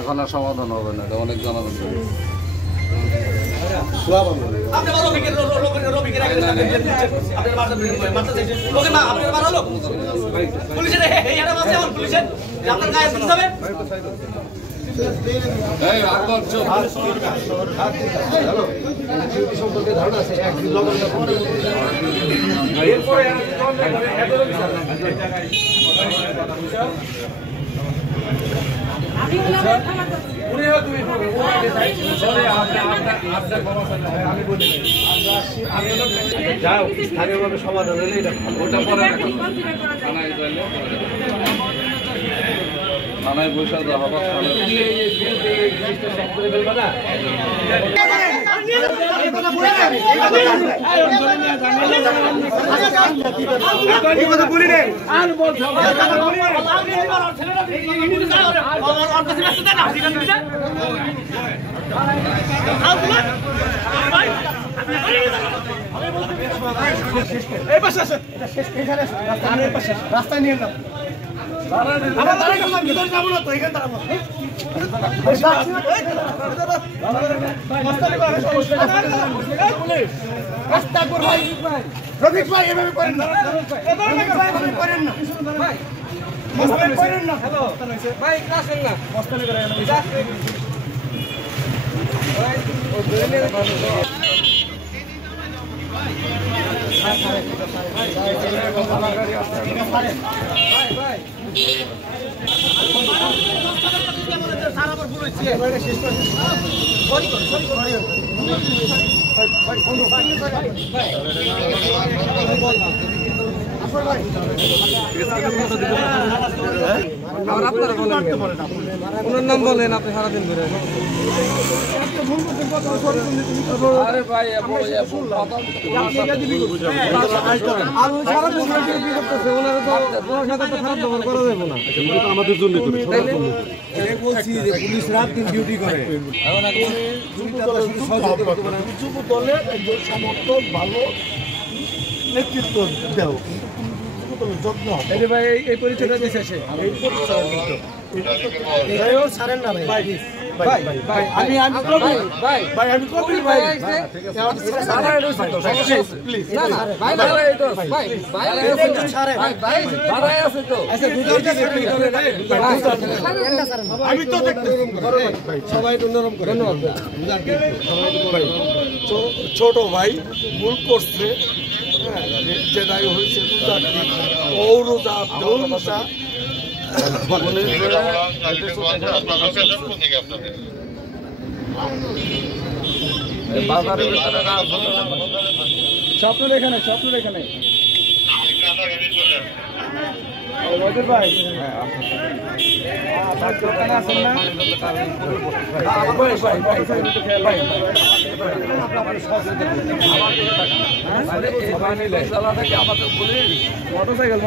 এখন আর সমাধান হবে না, এটা অনেক জানাবেন। স্থানীয়ভাবে সমাধান হলে এটা থানায় বসে দেওয়া হবে। রাস্তায় নিয়ে ভিতরে যাবো না তো, এখানে দাঁড়াবো। রফিক ভাই এভাবে করেন না, করেন না ভাই, আসেন না মস্তানি করে ওনার নাম বলেন, আপনি সারাদিন ধরে। আরে ভাই আমাদের জন্য বলছি যে পুলিশরা 3 ডিউটি করে, যুব দলের একজন সমর্থক ভালো নেতৃত্ব দেও, যত্ন ভাই এই পরিচয়টা দিয়েছে সে, এই পরিচয় ছাড়েন না ভাই। আমি তো সবাই নরম করে, ছোট ভাই ভুল করছে, যেটাই হয়েছে স্বপ্নের এখানে ভাই দোকানে আসেন না, মোটরসাইকেল